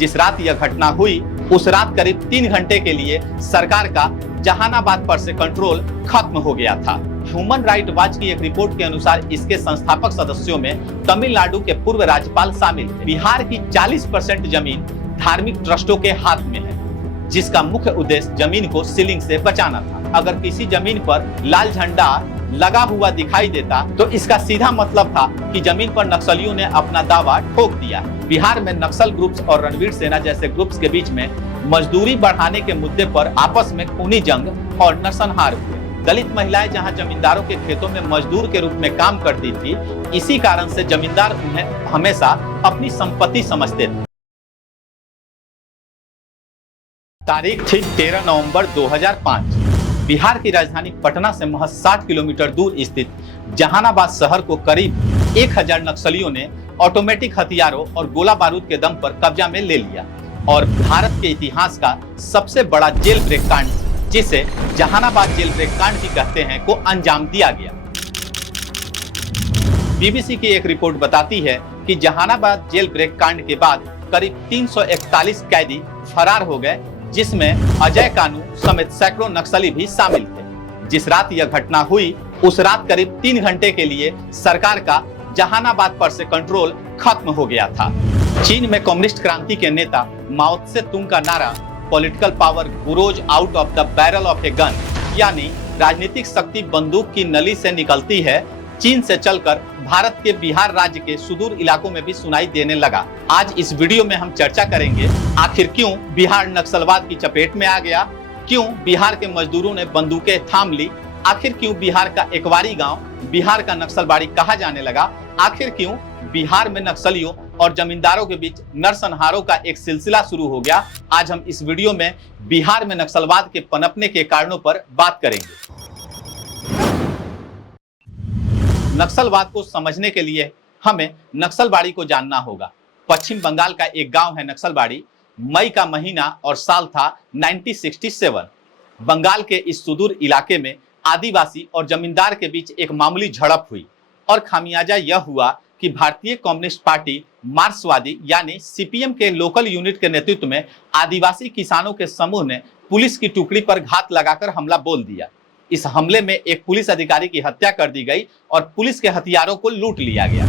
जिस रात यह घटना हुई उस रात करीब 3 घंटे के लिए सरकार का जहानाबाद पर से कंट्रोल खत्म हो गया था। ह्यूमन राइट वॉच की एक रिपोर्ट के अनुसार इसके संस्थापक सदस्यों में तमिलनाडु के पूर्व राज्यपाल शामिल थे। बिहार की 40% जमीन धार्मिक ट्रस्टों के हाथ में है, जिसका मुख्य उद्देश्य जमीन को सीलिंग से बचाना था। अगर किसी जमीन पर लाल झंडा लगा हुआ दिखाई देता तो इसका सीधा मतलब था कि जमीन पर नक्सलियों ने अपना दावा ठोक दिया। बिहार में नक्सल ग्रुप्स और रणवीर सेना जैसे ग्रुप्स के बीच में मजदूरी बढ़ाने के मुद्दे पर आपस में खूनी जंग और नरसंहार हुए। दलित महिलाएं जहां जमींदारों के खेतों में मजदूर के रूप में काम करती थी, इसी कारण से जमींदार उन्हें हमेशा अपनी संपत्ति समझते थे। तारीख थी 13 नवंबर 2005। बिहार की राजधानी पटना से महज 60 किलोमीटर दूर स्थित जहानाबाद शहर को करीब 1000 नक्सलियों ने ऑटोमेटिक हथियारों और गोला बारूद के दम पर कब्जा में ले लिया और भारत के इतिहास का सबसे बड़ा जेल ब्रेक कांड, जिसे जहानाबाद जेल ब्रेक कांड भी कहते हैं, को अंजाम दिया गया। बीबीसी की एक रिपोर्ट बताती है कि जहानाबाद जेल ब्रेक कांड के बाद करीब 341 कैदी फरार हो गए, जिसमें अजय कानू समेत सैकड़ों नक्सली भी शामिल थे। जिस रात यह घटना हुई उस रात करीब 3 घंटे के लिए सरकार का जहानाबाद पर से कंट्रोल खत्म हो गया था। चीन में कम्युनिस्ट क्रांति के नेता माओ त्से तुंग का नारा political power grows out of the barrel of a gun, यानी राजनीतिक शक्ति बंदूक की नली से निकलती है, चीन से चलकर भारत के बिहार राज्य के सुदूर इलाकों में भी सुनाई देने लगा। आज इस वीडियो में हम चर्चा करेंगे आखिर क्यों बिहार नक्सलवाद की चपेट में आ गया, क्यों बिहार के मजदूरों ने बंदूकें थाम ली, आखिर क्यों बिहार का एकवारी गांव बिहार का नक्सलबाड़ी कहा जाने लगा, आखिर क्यों बिहार में नक्सलियों और जमींदारों के बीच नरसंहारों का एक सिलसिला शुरू हो गया। आज हम इस वीडियो में बिहार में नक्सलवाद के पनपने के कारणों पर बात करेंगे। नक्सलवाद को समझने के लिए हमें नक्सलबाड़ी को जानना होगा। पश्चिम बंगाल का एक गांव है नक्सलबाड़ी। मई का महीना और साल था 1967। बंगाल के इस सुदूर इलाके में आदिवासी और जमींदार के बीच एक मामूली झड़प हुई और खामियाजा यह हुआ कि भारतीय कम्युनिस्ट पार्टी मार्क्सवादी यानी सीपीएम के लोकल यूनिट के नेतृत्व में आदिवासी किसानों के समूह ने पुलिस की टुकड़ी पर घात लगाकर हमला बोल दिया। इस हमले में एक पुलिस अधिकारी की हत्या कर दी गई और पुलिस के हथियारों को लूट लिया गया।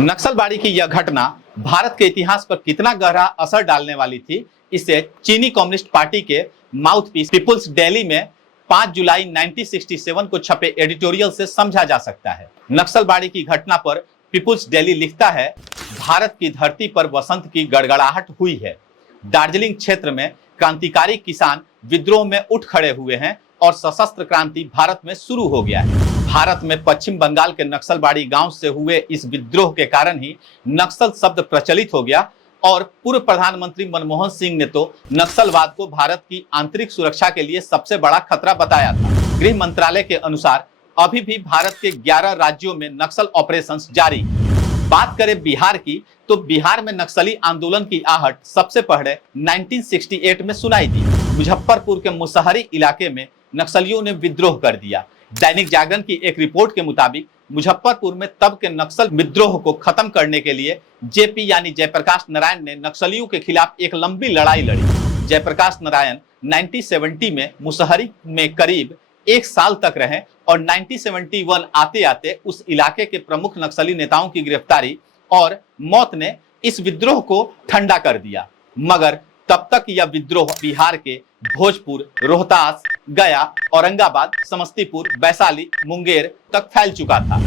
नक्सलबाड़ी की यह घटना भारत के इतिहास पर कितना गहरा असर डालने वाली थी, इसे चीनी कम्युनिस्ट पार्टी के माउथपीस पीपुल्स डेली में 5 जुलाई 1967 को छपे एडिटोरियल से समझा जा सकता है। नक्सलबाड़ी की घटना पर पीपुल्स डेली लिखता है, भारत की धरती पर वसंत की गड़गड़ाहट हुई है। दार्जिलिंग क्षेत्र में क्रांतिकारी किसान विद्रोह में उठ खड़े हुए हैं और सशस्त्र क्रांति भारत में शुरू हो गया है। भारत में पश्चिम बंगाल के नक्सलबाड़ी गांव से हुए इस विद्रोह के कारण ही नक्सल शब्द प्रचलित हो गया और पूर्व प्रधानमंत्री मनमोहन सिंह ने तो नक्सलवाद को भारत की आंतरिक सुरक्षा के लिए सबसे बड़ा खतरा बताया था। गृह मंत्रालय के अनुसार अभी भी भारत के 11 राज्यों में नक्सल ऑपरेशंस जारी है। बात करें बिहार की तो बिहार में नक्सली आंदोलन की आहट सबसे पहले 1968 में सुनाई दी। मुजफ्फरपुर के मुसहरी इलाके में नक्सलियों ने विद्रोह कर दिया। दैनिक जागरण की एक रिपोर्ट के मुताबिक मुजफ्फरपुर में तब के नक्सल विद्रोह को खत्म करने के लिए जेपी यानी जयप्रकाश नारायण ने नक्सलियों के खिलाफ एक लंबी लड़ाई लड़ी। जयप्रकाश नारायण 1970 में मुसहरी में करीब 1 साल तक रहे और 1971 आते आते उस इलाके के प्रमुख नक्सली नेताओं की गिरफ्तारी और मौत ने इस विद्रोह को ठंडा कर दिया। मगर तब तक यह विद्रोह बिहार के भोजपुर, रोहतास, गया, औरंगाबाद, समस्तीपुर, वैशाली, मुंगेर तक फैल चुका था।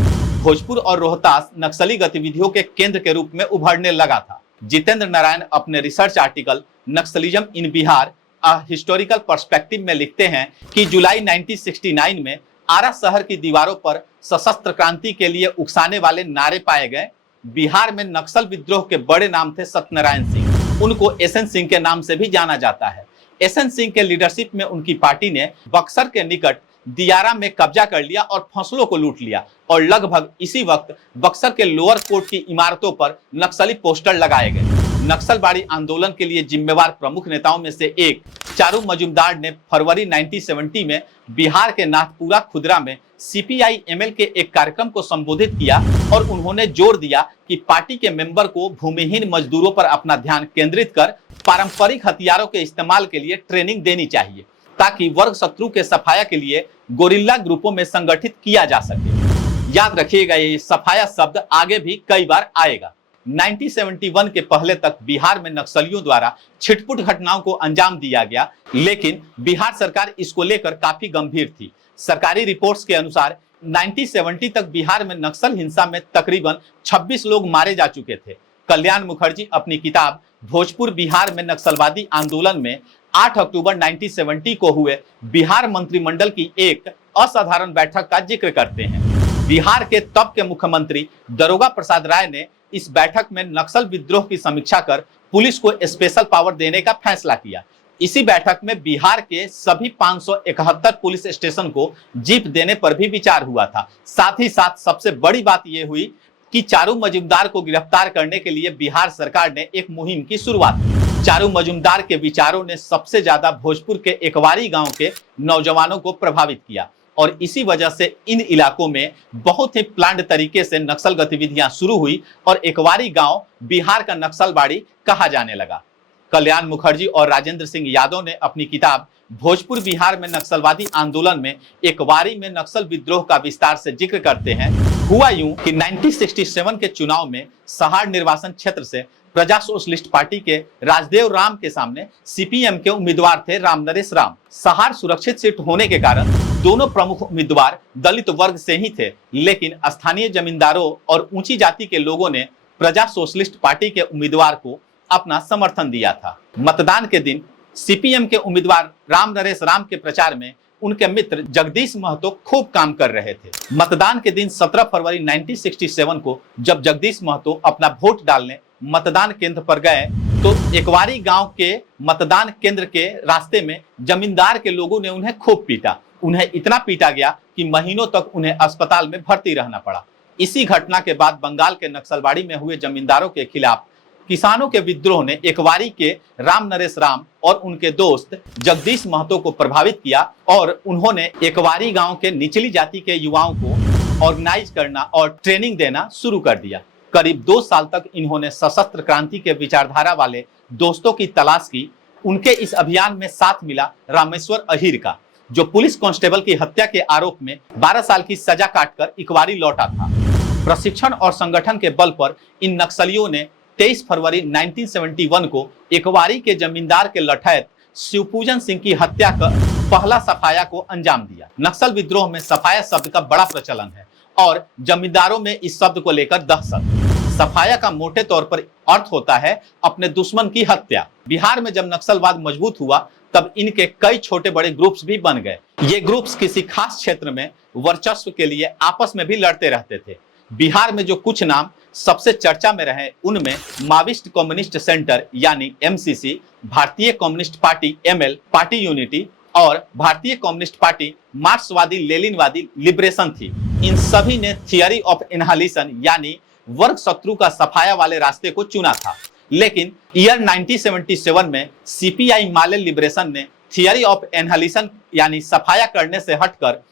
भोजपुर और रोहतास नक्सली गतिविधियों के केंद्र के रूप में उभरने लगा था। जितेंद्र नारायण अपने research article Naxalism in Bihar a historical perspective में लिखते हैं कि जुलाई 1969 में आरा शहर की दीवारों पर सशस्त्र क्रांति के लिए उकसाने वाले नारे पाए गए। बिहार में नक्सल विद्रोह के बड़े नाम थे सत्यनारायण सिंह। उनको एसएन सिंह के नाम से भी जाना जाता है। एसएन सिंह के लीडरशिप में उनकी पार्टी ने बक्सर के निकट दियारा में कब्जा कर लिया और फसलों को लूट लिया और लगभग इसी वक्त बक्सर के लोअर कोर्ट की इमारतों पर नक्सली पोस्टर लगाए गए। नक्सलबाड़ी आंदोलन के लिए जिम्मेवार प्रमुख नेताओं में से एक चारू मजुमदार ने फरवरी 1970 में बिहार के नाथपुरा खुदरा में सीपीआई एमएल के एक कार्यक्रम को संबोधित किया और उन्होंने जोर दिया कि पार्टी के मेंबर को भूमिहीन मजदूरों पर अपना ध्यान केंद्रित कर पारंपरिक हथियारों के इस्तेमाल के लिए ट्रेनिंग देनी चाहिए, ताकि वर्ग शत्रु के सफाया के लिए गोरिल्ला ग्रुपों में संगठित किया जा सके। याद रखिएगा, ये सफाया शब्द आगे भी कई बार आएगा। 1971 के पहले तक बिहार में नक्सलियों द्वारा छिटपुट घटनाओं को अंजाम दिया गया, लेकिन बिहार सरकार इसको लेकर काफी गंभीर थी। सरकारी रिपोर्ट्स के अनुसार 1970 तक बिहार में नक्सल हिंसा में तकरीबन 26 लोग मारे जा चुके थे। कल्याण मुखर्जी अपनी किताब भोजपुर बिहार में नक्सलवादी आंदोलन में 8 अक्टूबर 1970 को हुए बिहार मंत्रिमंडल की एक असाधारण बैठक का जिक्र करते हैं। बिहार के तब के मुख्यमंत्री दारोगा प्रसाद राय ने इस बैठक में नक्सल विद्रोह की समीक्षा कर पुलिस को स्पेशल पावर देने का फैसला किया। इसी बैठक में बिहार के सभी 571 पुलिस स्टेशन को जीप देने पर भी विचार हुआ था। साथ ही साथ सबसे बड़ी बात यह हुई कि चारू मजूमदार को गिरफ्तार करने के लिए बिहार सरकार ने एक मुहिम की शुरुआत की। चारू मजूमदार के विचारों ने सबसे ज्यादा भोजपुर के एकवारी गांव के नौजवानों को प्रभावित किया और इसी वजह से इन इलाकों में बहुत ही प्लान्ड तरीके से नक्सल गतिविधियां शुरू हुई और एकवारी गांव बिहार का नक्सलबाड़ी कहा जाने लगा। कल्याण मुखर्जी और राजेंद्र सिंह यादव ने अपनी किताब भोजपुर बिहार में नक्सलवादी आंदोलन में एकवारी में नक्सल विद्रोह का विस्तार से जिक्र करते हैं। हुआ यूं कि 1967 के चुनाव में सहार निर्वाचन क्षेत्र से प्रजा सोशलिस्ट पार्टी के राजदेव राम के सामने सीपीएम के उम्मीदवार थे राम नरेश राम। सहार सुरक्षित सीट होने के कारण दोनों प्रमुख उम्मीदवार दलित वर्ग से ही थे, लेकिन स्थानीय जमींदारों और ऊंची जाति के लोगों ने प्रजा सोशलिस्ट पार्टी के उम्मीदवार को अपना समर्थन दिया था। मतदान के दिन सीपीएम के उम्मीदवार राम नरेश राम के प्रचार में उनके मित्र जगदीश महतो खूब काम कर रहे थे। मतदान के दिन 17 फरवरी 1967 को जब जगदीश महतो अपना वोट डालने मतदान केंद्र पर गए तो एकवारी गांव के मतदान केंद्र के रास्ते में जमींदार के लोगों ने उन्हें खूब पीटा। उन्हें इतना पीटा गया कि महीनों तक उन्हें अस्पताल में भर्ती रहना पड़ा। इसी घटना के बाद बंगाल के नक्सलबाड़ी में हुए जमींदारों के खिलाफ किसानों के विद्रोह ने एकवारी के राम नरेश राम और उनके दोस्त जगदीश महतो को प्रभावित किया और उन्होंने एकवारी गांव के निचली जाति के युवाओं को ऑर्गेनाइज करना और ट्रेनिंग देना शुरू कर दिया। करीब 2 साल तक इन्होंने सशस्त्र क्रांति के विचारधारा वाले दोस्तों की तलाश की। उनके इस अभियान में साथ मिला रामेश्वर अहिर का, जो पुलिस कांस्टेबल की हत्या के आरोप में 12 साल की सजा काटकर इकवारी लौटा था। प्रशिक्षण और संगठन के बल पर इन नक्सलियों ने 23 फरवरी 1971 को एकवारी के जमींदार के लठैत शिवपूजन सिंह की हत्या कर पहला सफाया को अंजाम दिया। नक्सल विद्रोह में सफाया शब्द का बड़ा प्रचलन है और जमींदारों में इस शब्द को लेकर दहशत। सफाया का मोटे तौर पर अर्थ होता है अपने दुश्मन की हत्या। बिहार में जब नक्सलवाद मजबूत हुआ तब इनके कई छोटे बड़े ग्रुप्स भी बन गए। ये ग्रुप्स किसी खास क्षेत्र में वर्चस्व के लिए आपस में भी लड़ते रहते थे। बिहार में जो कुछ नाम सबसे चर्चा में रहे उनमें माविस्ट कम्युनिस्ट सेंटर यानी एमसीसी, भारतीय communist party ML, party unity और भारतीय कम्युनिस्ट पार्टी मार्क्सवादी लेनिनवादी लिबरेशन थी। इन सभी ने थियरी ऑफ इनहालेशन यानी वर्ग शत्रु का सफाया वाले रास्ते को चुना था। लेकिन ईयर 1977 में सीपीआई माले लिबरेशन ने थियरी ऑफ इनहालेशन यानी सफाया करने से हटकर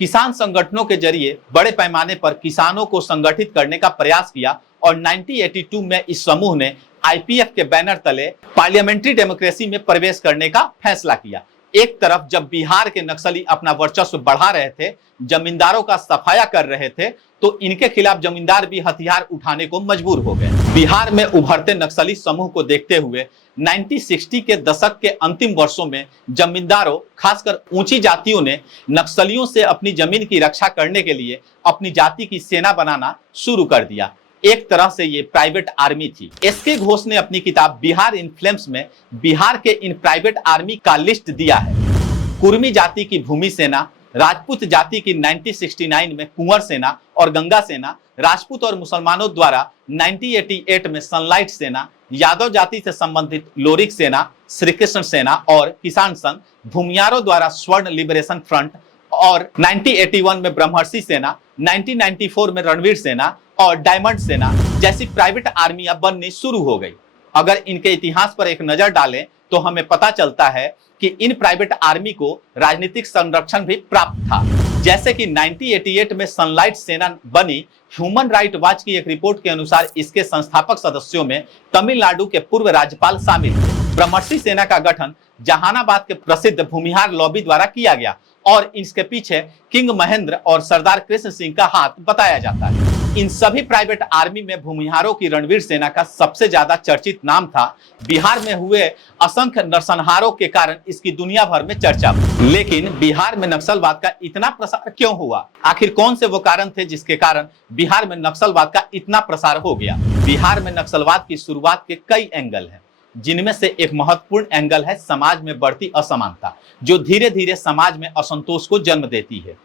किसान संगठनों के जरिए बड़े पैमाने पर किसानों को संगठित करने का प्रयास किया और 1982 में इस समूह ने आईपीएफ के बैनर तले पार्लियामेंट्री डेमोक्रेसी में प्रवेश करने का फैसला किया। एक तरफ जब बिहार के नक्सली अपना वर्चस्व बढ़ा रहे थे, जमींदारों का सफाया कर रहे थे, तो इनके खिलाफ जमींदार भी हथियार उठाने को मजबूर हो गए। बिहार में उभरते नक्सली समूह को देखते हुए 1960 के दशक के अंतिम वर्षों में जमींदारों, खासकर ऊंची जातियों ने नक्सलियों से अपनी जमीन की रक्षा करने के लिए अपनी जाति की सेना बनाना शुरू कर दिया। एक तरह से ये प्राइवेट आर्मी थी। एसके घोष ने अपनी किताब बिहार इन फ्लेम्स में बिहार के इन प्राइवेट आर्मी का लिस्ट दिया है। कुर्मी जाति की भूमि सेना, राजपूत जाति की 1969 में कुंवर सेना और गंगा सेना, राजपूत और मुसलमानों द्वारा 1988 में सनलाइट सेना, यादव जाति से संबंधित लोरिक सेना, श्री कृष्ण सेना और किसान संघ, भूमियारों द्वारा स्वर्ण लिबरेशन फ्रंट और 1981 में ब्रह्मर्षि सेना, 1994 में रणवीर सेना और डायमंड सेना जैसी प्राइवेट आर्मियां बननी शुरू हो गई। अगर इनके इतिहास पर एक नजर डालें तो हमें पता चलता है कि इन प्राइवेट आर्मी को राजनीतिक संरक्षण भी प्राप्त था। जैसे कि 1988 में सनलाइट सेना बनी ह्यूमन राइट वॉच की एक रिपोर्ट के अनुसार इसके संस्थापक सदस्यों में तमिलनाडु के पूर्व राज्यपाल शामिल थे। ब्रह्मर्षि सेना का गठन जहानाबाद के प्रसिद्ध भूमिहार लॉबी द्वारा किया गया और इसके पीछे किंग महेंद्र और सरदार कृष्ण सिंह का हाथ बताया जाता है। इन सभी प्राइवेट आर्मी में भूमिहारों की रणवीर सेना का सबसे ज्यादा चर्चित नाम था। बिहार में हुए असंख्य नरसंहारों के कारण इसकी दुनिया भर में चर्चा हुई। लेकिन बिहार में नक्सलवाद का इतना प्रसार क्यों हुआ? आखिर कौन से वो कारण थे जिसके कारण बिहार में नक्सलवाद का इतना प्रसार हो गया? बिहार में नक्सलवाद की शुरुआत के कई एंगल हैं, जिनमें से एक महत्वपूर्ण एंगल है समाज में बढ़ती असमानता, जो धीरे धीरे समाज में असंतोष को जन्म देती है।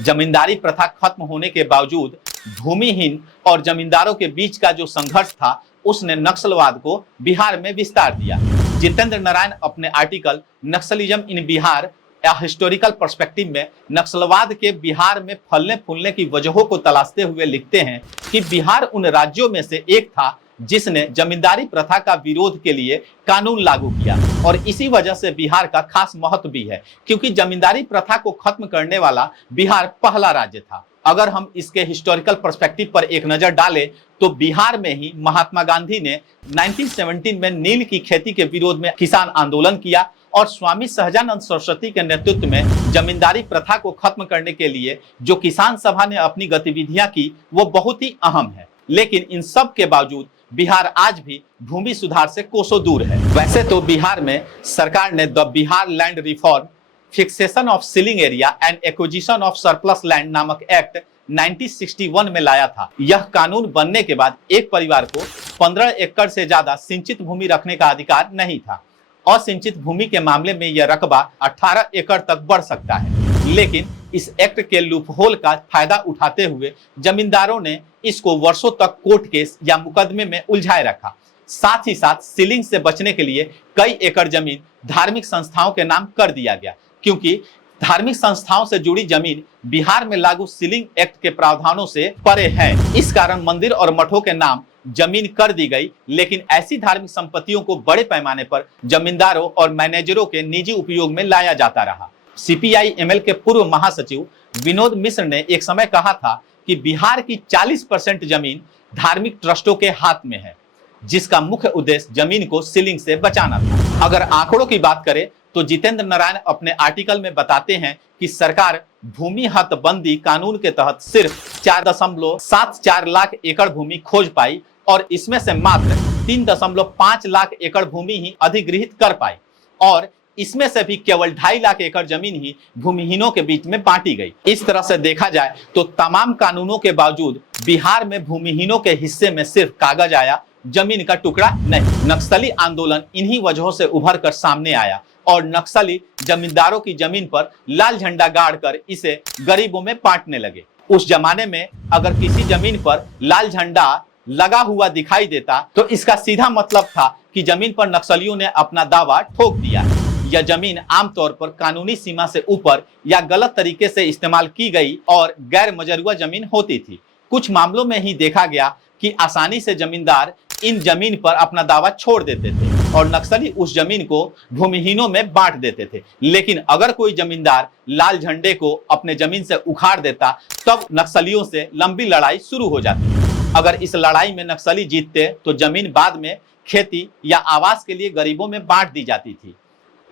जमींदारी प्रथा खत्म होने के बावजूद भूमिहीन और जमींदारों के बीच का जो संघर्ष था, उसने नक्सलवाद को बिहार में विस्तार दिया। जितेंद्र नारायण अपने आर्टिकल नक्सलिज्म इन बिहार या हिस्टोरिकल पर्सपेक्टिव में नक्सलवाद के बिहार में फलने फूलने की वजहों को तलाशते हुए लिखते हैं कि बिहार उन राज्यों में से एक था जिसने जमींदारी प्रथा का विरोध के लिए कानून लागू किया और इसी वजह से बिहार का खास महत्व भी है, क्योंकि जमींदारी प्रथा को खत्म करने वाला बिहार पहला राज्य था। अगर हम इसके हिस्टोरिकल पर्सपेक्टिव पर एक नजर डालें तो बिहार में ही महात्मा गांधी ने 1917 में नील की खेती के विरोध में किसान आंदोलन किया और स्वामी सहजानंद सरस्वती के नेतृत्व में जमींदारी प्रथा को खत्म करने के लिए जो किसान सभा ने अपनी गतिविधियां की, वो बहुत ही अहम है। लेकिन इन सब के बावजूद बिहार आज भी भूमि सुधार से कोसों दूर है। वैसे तो बिहार में सरकार ने the Bihar land reform, fixation of ceiling area and acquisition of surplus land नामक एक्ट 1961 में लाया था। यह कानून बनने के बाद एक परिवार को 15 एकड़ से ज्यादा सिंचित भूमि रखने का अधिकार नहीं था। असिंचित भूमि के मामले में यह रकबा 18 एकड़ तक बढ़ सकता है। लेकिन इस एक्ट के लूपहोल का फायदा उठाते हुए जमींदारों ने इसको वर्षों तक कोर्ट केस या मुकदमे में उलझाए रखा। साथ ही साथ सीलिंग से बचने के लिए कई एकड़ जमीन धार्मिक संस्थाओं के नाम कर दिया गया, क्योंकि धार्मिक संस्थाओं से जुड़ी जमीन बिहार में लागू सीलिंग एक्ट के प्रावधानों से परे है। इस कारण मंदिर और मठों के नाम जमीन कर दी गई, लेकिन ऐसी धार्मिक संपत्तियों को बड़े पैमाने पर जमींदारों और मैनेजरों के निजी उपयोग में लाया जाता रहा। सीपीआई एमएल के पूर्व महासचिव विनोद मिश्र ने एक समय कहा था कि बिहार की 40% जमीन धार्मिक ट्रस्टों के हाथ में है, जिसका मुख्य उद्देश्य जमीन को सीलिंग से बचाना था। अगर आंकड़ों की बात करें तो जितेंद्र नारायण अपने आर्टिकल में बताते हैं कि सरकार भूमि हदबंदी कानून के तहत सिर्फ 4.74 लाख एकड़ भूमि खोज पाई और इसमें से मात्र 3.5 लाख एकड़ भूमि ही अधिग्रहित कर पाई और इसमें से भी केवल 2.5 लाख एकड़ जमीन ही भूमिहीनों के बीच में बांटी गई। इस तरह से देखा जाए तो तमाम कानूनों के बावजूद बिहार में भूमिहीनों के हिस्से में सिर्फ कागज आया, जमीन का टुकड़ा नहीं। नक्सली आंदोलन इन्हीं वजहों से उभर कर सामने आया और नक्सली जमींदारों की जमीन पर लाल झंडा गाड़कर इसे गरीबों में बांटने लगे। उस जमाने में अगर किसी जमीन पर लाल झंडा लगा हुआ दिखाई देता तो इसका सीधा मतलब था कि जमीन पर नक्सलियों ने अपना दावा ठोक दिया। यह जमीन आमतौर पर कानूनी सीमा से ऊपर या गलत तरीके से इस्तेमाल की गई और गैर मजरूआ जमीन होती थी। कुछ मामलों में ही देखा गया कि आसानी से जमींदार इन जमीन पर अपना दावा छोड़ देते थे और नक्सली उस जमीन को भूमिहीनों में बांट देते थे। लेकिन अगर कोई जमींदार लाल झंडे को अपने जमीन से उखाड़ देता तब नक्सलियों से लंबी लड़ाई शुरू हो जाती। अगर इस लड़ाई में नक्सली जीतते तो जमीन बाद में खेती या आवास के लिए गरीबों में बांट दी जाती थी।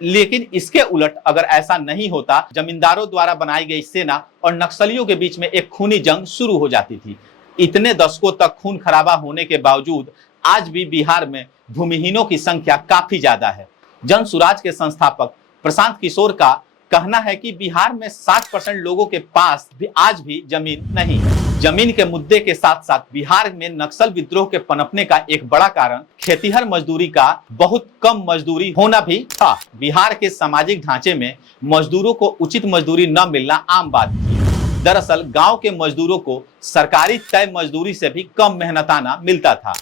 लेकिन इसके उलट अगर ऐसा नहीं होता, जमींदारों द्वारा बनाई गई सेना और नक्सलियों के बीच में एक खूनी जंग शुरू हो जाती थी। इतने दशकों तक खून खराबा होने के बावजूद आज भी बिहार में भूमिहीनों की संख्या काफी ज्यादा है। जन सुराज के संस्थापक प्रशांत किशोर का कहना है कि बिहार में 60% लोगों के पास भी आज भी जमीन नहीं है। जमीन के मुद्दे के साथ साथ बिहार में नक्सल विद्रोह के पनपने का एक बड़ा कारण खेतीहर मजदूरी का बहुत कम मजदूरी होना भी था। बिहार के सामाजिक ढांचे में मजदूरों को उचित मजदूरी न मिलना आम बात थी। दरअसल गांव के मजदूरों को सरकारी तय मजदूरी से भी कम मेहनताना मिलता था।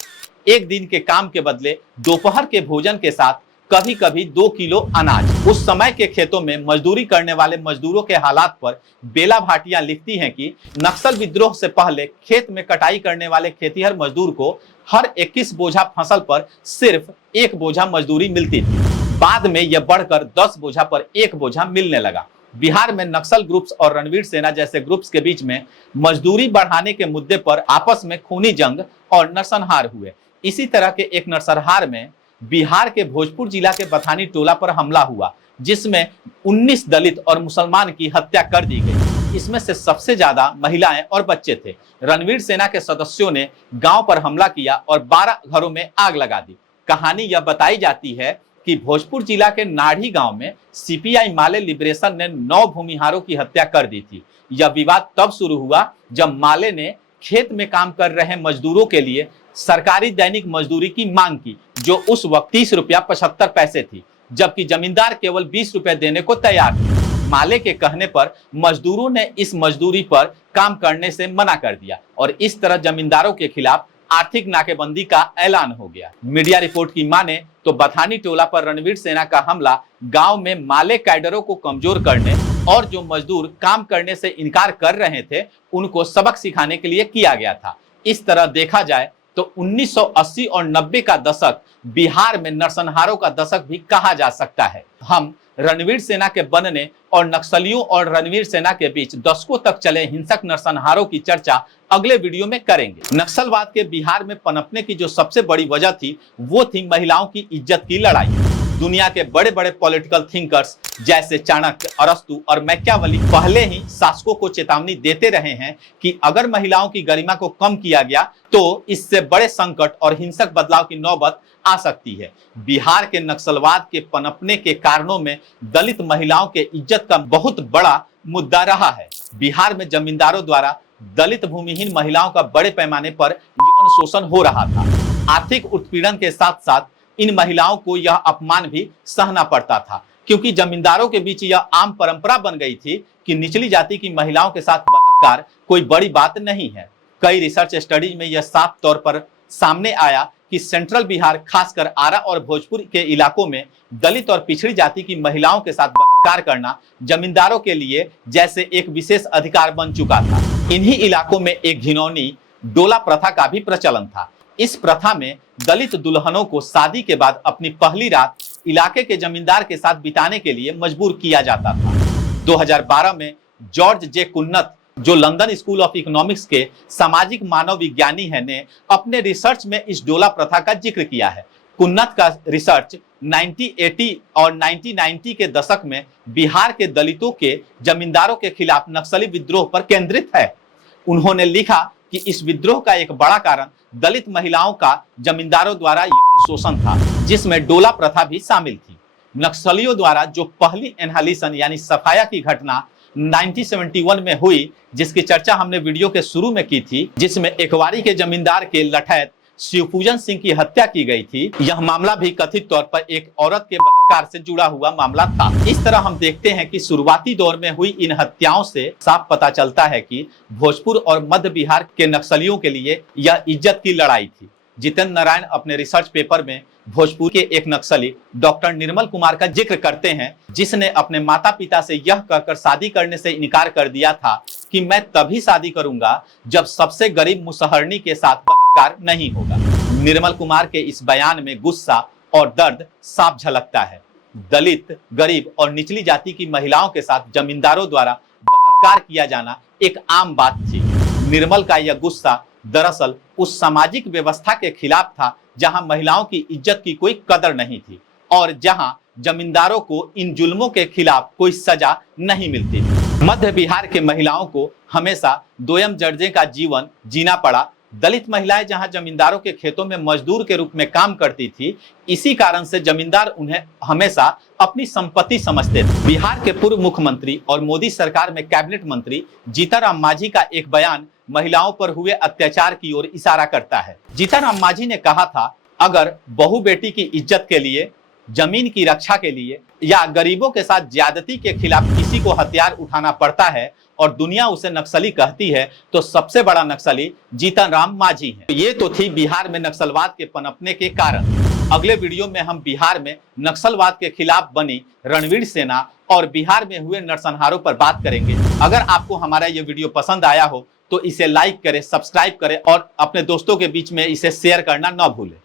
एक दिन के काम के बदले दोपहर के भोजन के साथ कभी कभी 2 किलो अनाज। उस समय के खेतों में मजदूरी करने वाले मजदूरों के हालात पर बेला भाटिया लिखती हैं कि नक्सल विद्रोह से पहले खेत में कटाई करने वाले खेतीहर मजदूर को हर 21 बोझा फसल पर सिर्फ 1 बोझा मजदूरी मिलती थी। बाद में यह बढ़कर 10 बोझा पर 1 बोझा मिलने लगा। बिहार में नक्सल ग्रुप्स और रणवीर सेना जैसे ग्रुप्स के बीच में मजदूरी बढ़ाने के मुद्दे पर आपस में खूनी जंग और नरसंहार हुए। इसी तरह के एक नरसंहार में बिहार के भोजपुर जिला के बथानी टोला पर हमला हुआ, जिसमें 19 दलित और मुसलमान की हत्या कर दी गई। इसमें से सबसे ज्यादा महिलाएं और बच्चे थे। रणवीर सेना के सदस्यों ने गांव पर हमला किया और 12 घरों में आग लगा दी। कहानी यह बताई जाती है कि भोजपुर जिला के नाढ़ी गांव में सीपीआई माले लिबरेशन ने 9 भूमिहारों की हत्या कर दी थी। यह विवाद तब शुरू हुआ जब माले ने खेत में काम कर रहे मजदूरों के लिए सरकारी दैनिक मजदूरी की मांग की, जो उस वक्त 30 रुपया 75 पैसे थी, जबकि जमींदार केवल 20 रुपए देने को तैयार थे। माले के कहने पर मजदूरों ने इस मजदूरी पर काम करने से मना कर दिया और इस तरह जमींदारों के खिलाफ आर्थिक नाकेबंदी का ऐलान हो गया। मीडिया रिपोर्ट की माने तो बथानी टोला पर रणवीर सेना का हमला गांव में माले कैडरों को कमजोर करने और जो मजदूर काम करने से इनकार कर रहे थे उनको सबक सिखाने के लिए किया गया था। इस तरह देखा जाए तो 1980 और 90 का दशक बिहार में नरसंहारों का दशक भी कहा जा सकता है। हम रणवीर सेना के बनने और नक्सलियों और रणवीर सेना के बीच दशकों तक चले हिंसक नरसंहारों की चर्चा अगले वीडियो में करेंगे। नक्सलवाद के बिहार में पनपने की जो सबसे बड़ी वजह थी वो थी महिलाओं की इज्जत की लड़ाई। दुनिया के बड़े बड़े पॉलिटिकल थिंकर्स जैसे चाणक्य, अरस्तु और मैकियावेली पहले ही शासकों को चेतावनी देते रहे हैं कि अगर महिलाओं की गरिमा को कम किया गया तो इससे बड़े संकट और हिंसक बदलाव की नौबत आ सकती है। बिहार के नक्सलवाद के पनपने के कारणों में दलित महिलाओं के इज्जत का बहुत बड़ा मुद्दा रहा है। बिहार में जमींदारों द्वारा दलित भूमिहीन महिलाओं का बड़े पैमाने पर यौन शोषण हो रहा था। आर्थिक उत्पीड़न के साथ साथ इन महिलाओं को यह अपमान भी सहना पड़ता था, क्योंकि जमींदारों के बीच यह आम परंपरा बन गई थी कि निचली जाति की महिलाओं के साथ बलात्कार कोई बड़ी बात नहीं है। कई रिसर्च स्टडीज में यह साफ तौर पर सामने आया कि सेंट्रल बिहार, खासकर आरा और भोजपुर के इलाकों में दलित और पिछड़ी जाति की महिलाओं के साथ बलात्कार करना जमींदारों के लिए जैसे एक विशेष अधिकार बन चुका था। इन्हीं इलाकों में एक घिनौनी डोला प्रथा का भी प्रचलन था। इस प्रथा में दलित दुल्हनों को शादी के बाद अपनी पहली रात इलाके के जमींदार के साथ बिताने के लिए मजबूर किया जाता था। 2012 में जॉर्ज जे कुन्नत, जो लंदन स्कूल ऑफ इकोनॉमिक्स के सामाजिक मानव विज्ञानी हैं, ने अपने रिसर्च में इस डोला प्रथा का जिक्र किया है। कुन्नत का रिसर्च 1980 और 1990 के दशक में बिहार के दलितों के जमींदारों के खिलाफ नक्सली विद्रोह पर केंद्रित है। उन्होंने लिखा कि इस विद्रोह का एक बड़ा कारण दलित महिलाओं का जमींदारों द्वारा यौन शोषण था, जिसमें डोला प्रथा भी शामिल थी। नक्सलियों द्वारा जो पहली इनहालेशन यानी सफाया की घटना 1971 में हुई, जिसकी चर्चा हमने वीडियो के शुरू में की थी, जिसमें एकवारी के जमींदार के लठैत शिवपूजन सिंह की हत्या की गई थी, यह मामला भी कथित तौर पर एक औरत के बलात्कार से जुड़ा हुआ मामला था। इस तरह हम देखते हैं कि शुरुआती दौर में हुई इन हत्याओं से साफ पता चलता है कि भोजपुर और मध्य बिहार के नक्सलियों के लिए यह इज्जत की लड़ाई थी। जितेंद्र नारायण अपने रिसर्च पेपर में भोजपुर के एक नक्सली डॉक्टर निर्मल कुमार का जिक्र करते हैं, जिसने अपने माता पिता से यह कहकर शादी करने से इनकार कर दिया था कि मैं तभी शादी करूंगा जब सबसे गरीब मुसहरनी के साथ बलात्कार नहीं होगा। निर्मल कुमार के इस बयान में गुस्सा और दर्द साफ झलकता है। दलित, गरीब और निचली जाति की महिलाओं के साथ जमींदारों द्वारा बलात्कार किया जाना एक आम बात थी। निर्मल का यह गुस्सा दरअसल उस सामाजिक व्यवस्था के खिलाफ था जहां महिलाओं की इज्जत की कोई कदर नहीं थी और जहां जमींदारों को इन जुल्मों के खिलाफ कोई सजा नहीं मिलती थी। मध्य बिहार के महिलाओं को हमेशा दोयम दर्जे का जीवन जीना पड़ा। दलित महिलाएं जहां जमींदारों के खेतों में मजदूर के रूप में काम करती थी, इसी कारण से जमींदार उन्हें हमेशा अपनी संपत्ति समझते थे। बिहार के पूर्व मुख्यमंत्री और मोदी सरकार में कैबिनेट मंत्री जीतनराम मांझी का एक बयान महिलाओं पर हुए अत्याचार की ओर इशारा करता है। जीतनराम मांझी ने कहा था, अगर बहू बेटी की इज्जत के लिए, जमीन की रक्षा के लिए या गरीबों के साथ ज्यादती के खिलाफ किसी को हथियार उठाना पड़ता है और दुनिया उसे नक्सली कहती है, तो सबसे बड़ा नक्सली जीतनराम मांझी है। ये तो थी बिहार में नक्सलवाद के पनपने के कारण। अगले वीडियो में हम बिहार में नक्सलवाद के खिलाफ बनी रणवीर सेना और बिहार में हुए नरसंहारों पर बात करेंगे। अगर आपको हमारा ये वीडियो पसंद आया हो तो इसे लाइक करें, सब्सक्राइब करें और अपने दोस्तों के बीच में इसे शेयर करना न भूलें।